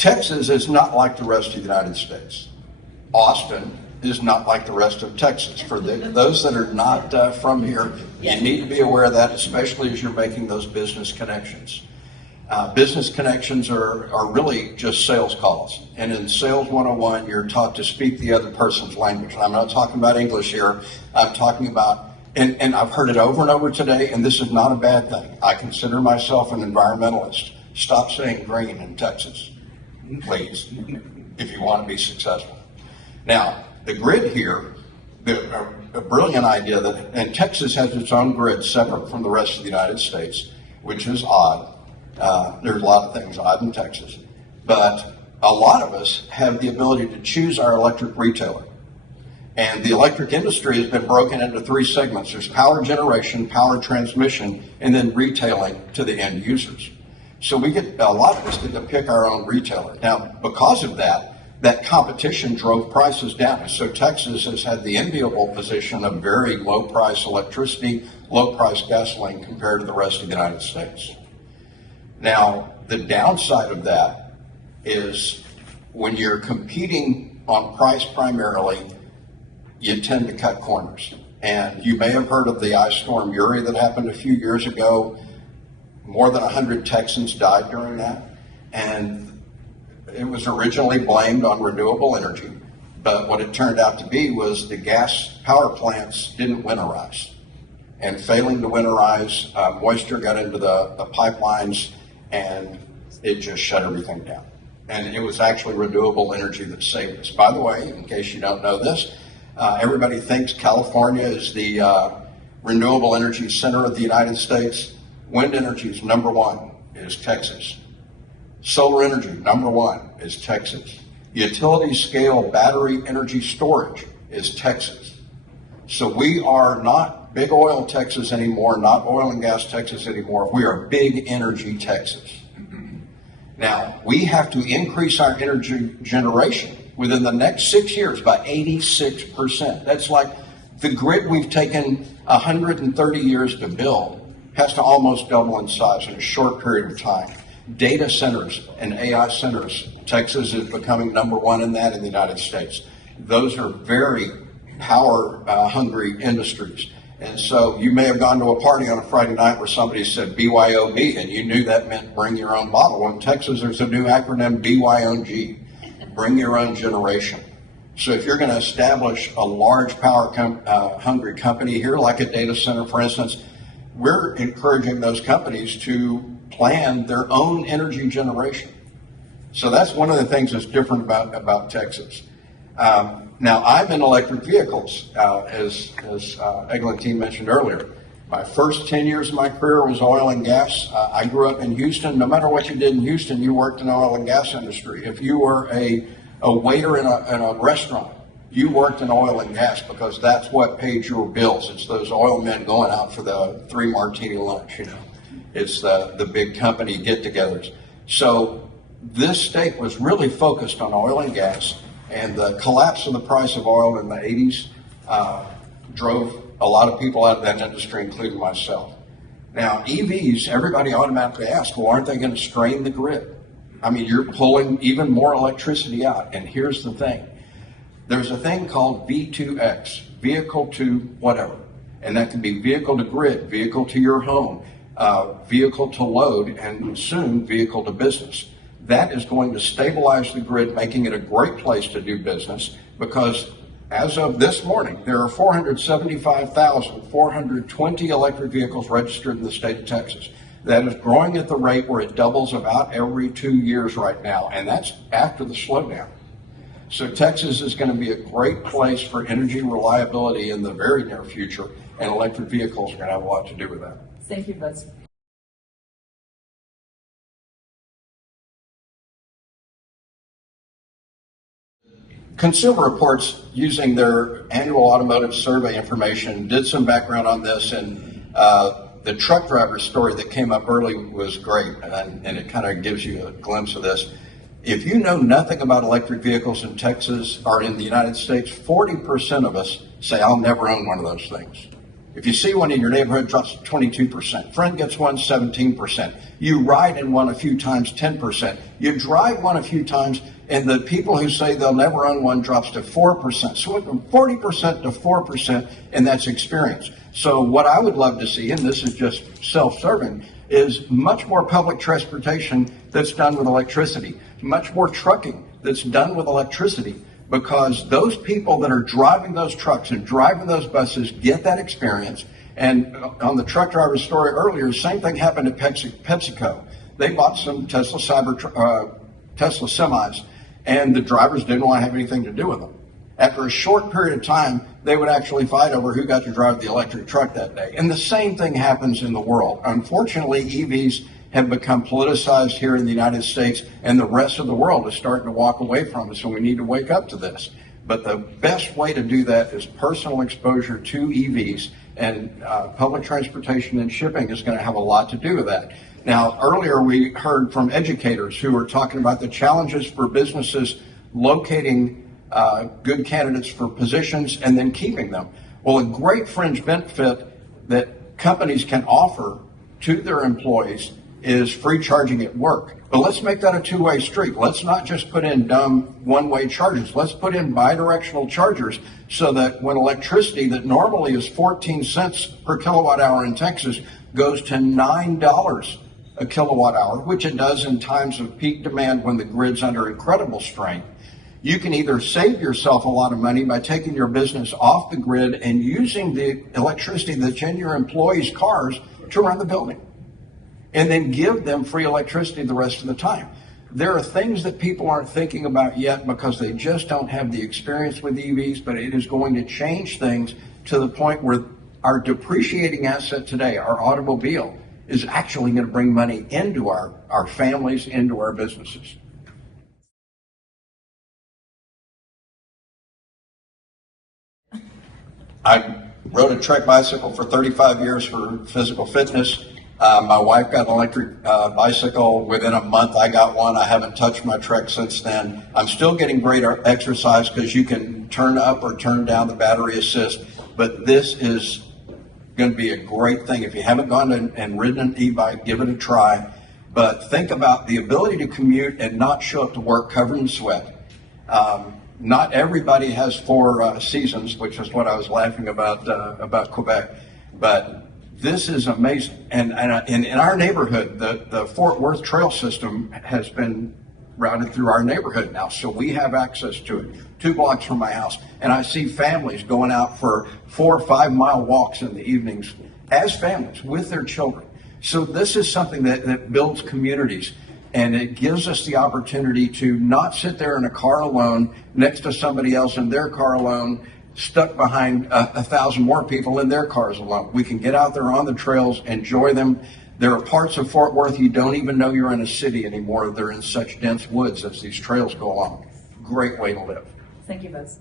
Texas is not like the rest of the United States. Austin is not like the rest of Texas. For those that are not from here, you need to be aware of that, especially as you're making those business connections. Business connections are really just sales calls. And in Sales 101, you're taught to speak the other person's language. And I'm not talking about English here. I'm talking about, and I've heard it over and over today, and this is not a bad thing. I consider myself an environmentalist. Stop saying green in Texas, please, if you want to be successful. Now, the grid here, a brilliant idea that, and Texas has its own grid separate from the rest of the United States, which is odd. There's a lot of things odd in Texas, but a lot of us have the ability to choose our electric retailer. And the electric industry has been broken into three segments. There's power generation, power transmission, and then retailing to the end users. So a lot of us get to pick our own retailer. Now, because of that competition drove prices down. So Texas has had the enviable position of very low price electricity, low price gasoline compared to the rest of the United States. Now, the downside of that is when you're competing on price primarily, you tend to cut corners. And you may have heard of the ice storm Uri that happened a few years ago. More than 100 Texans died during that. And it was originally blamed on renewable energy. But what it turned out to be was the gas power plants didn't winterize. And failing to winterize, moisture got into the pipelines, and it just shut everything down. And it was actually renewable energy that saved us. By the way, in case you don't know this, everybody thinks California is the renewable energy center of the United States. Wind energy is number one, is Texas. Solar energy, number one, is Texas. Utility scale battery energy storage is Texas. So we are not big oil Texas anymore, not oil and gas Texas anymore. We are big energy Texas. Now, we have to increase our energy generation within the next 6 years by 86%. That's like the grid we've taken 130 years to build has to almost double in size in a short period of time. Data centers and AI centers, Texas is becoming number one in that in the United States. Those are very power hungry industries. And so you may have gone to a party on a Friday night where somebody said BYOB, and you knew that meant bring your own bottle. Well, in Texas, there's a new acronym, BYOG, bring your own generation. So if you're going to establish a large power hungry company here, like a data center, for instance, we're encouraging those companies to plan their own energy generation. So that's one of the things that's different about Texas. Now, I'm in electric vehicles, as Eglantine mentioned earlier. My first 10 years of my career was oil and gas. I grew up in Houston. No matter what you did in Houston, you worked in the oil and gas industry. If you were a waiter in a restaurant, you worked in oil and gas because that's what paid your bills. It's those oil men going out for the 3 martini lunch, you know. It's the big company get-togethers. So this state was really focused on oil and gas, and the collapse of the price of oil in the 80s drove a lot of people out of that industry, including myself. Now, EVs, everybody automatically asks, well, aren't they going to strain the grid? I mean, you're pulling even more electricity out. And here's the thing. There's a thing called V2X, vehicle to whatever. And that can be vehicle to grid, vehicle to your home, vehicle to load, and soon vehicle to business. That is going to stabilize the grid, making it a great place to do business, because as of this morning, there are 475,420 electric vehicles registered in the state of Texas. That is growing at the rate where it doubles about every 2 years right now, and that's after the slowdown. So Texas is going to be a great place for energy reliability in the very near future, and electric vehicles are going to have a lot to do with that. Thank you, Buzz. Consumer Reports, using their annual automotive survey information, did some background on this, and the truck driver story that came up early was great, and it kind of gives you a glimpse of this. If you know nothing about electric vehicles in Texas or in the United States, 40% of us say, I'll never own one of those things. If you see one in your neighborhood, it drops to 22%. Friend gets one, 17%. You ride in one a few times, 10%. You drive one a few times, and the people who say they'll never own one drops to 4%. So it went from 40% to 4%, and that's experience. So what I would love to see, and this is just self-serving, is much more public transportation that's done with electricity, much more trucking that's done with electricity, because those people that are driving those trucks and driving those buses get that experience. And on the truck driver story earlier, same thing happened at PepsiCo. They bought some Tesla semis, and the drivers didn't want to have anything to do with them. After a short period of time, they would actually fight over who got to drive the electric truck that day. And the same thing happens in the world. Unfortunately, EVs have become politicized here in the United States, and the rest of the world is starting to walk away from it, so we need to wake up to this. But the best way to do that is personal exposure to EVs, and public transportation and shipping is going to have a lot to do with that. Now, earlier we heard from educators who were talking about the challenges for businesses locating good candidates for positions and then keeping them. Well, a great fringe benefit that companies can offer to their employees is free charging at work. But let's make that a two-way street. Let's not just put in dumb one-way chargers. Let's put in bidirectional chargers so that when electricity that normally is 14 cents per kilowatt hour in Texas goes to $9 a kilowatt hour, which it does in times of peak demand when the grid's under incredible strain, you can either save yourself a lot of money by taking your business off the grid and using the electricity that's in your employees' cars to run the building, and then give them free electricity the rest of the time. There are things that people aren't thinking about yet because they just don't have the experience with EVs, but it is going to change things to the point where our depreciating asset today, our automobile, is actually going to bring money into our families, into our businesses. I rode a Trek bicycle for 35 years for physical fitness. My wife got an electric bicycle. Within a month, I got one. I haven't touched my Trek since then. I'm still getting great exercise because you can turn up or turn down the battery assist. But this is going to be a great thing. If you haven't gone and ridden an e-bike, give it a try. But think about the ability to commute and not show up to work covered in sweat. Not everybody has 4 seasons, which is what I was laughing about Quebec. But this is amazing. And in our neighborhood, the Fort Worth trail system has been routed through our neighborhood now. So we have access to it, 2 blocks from my house. And I see families going out for 4 or 5 mile walks in the evenings as families with their children. So this is something that builds communities. And it gives us the opportunity to not sit there in a car alone next to somebody else in their car alone, stuck behind 1,000 more people in their cars alone. We can get out there on the trails, enjoy them. There are parts of Fort Worth you don't even know you're in a city anymore. They're in such dense woods as these trails go along. Great way to live. Thank you both.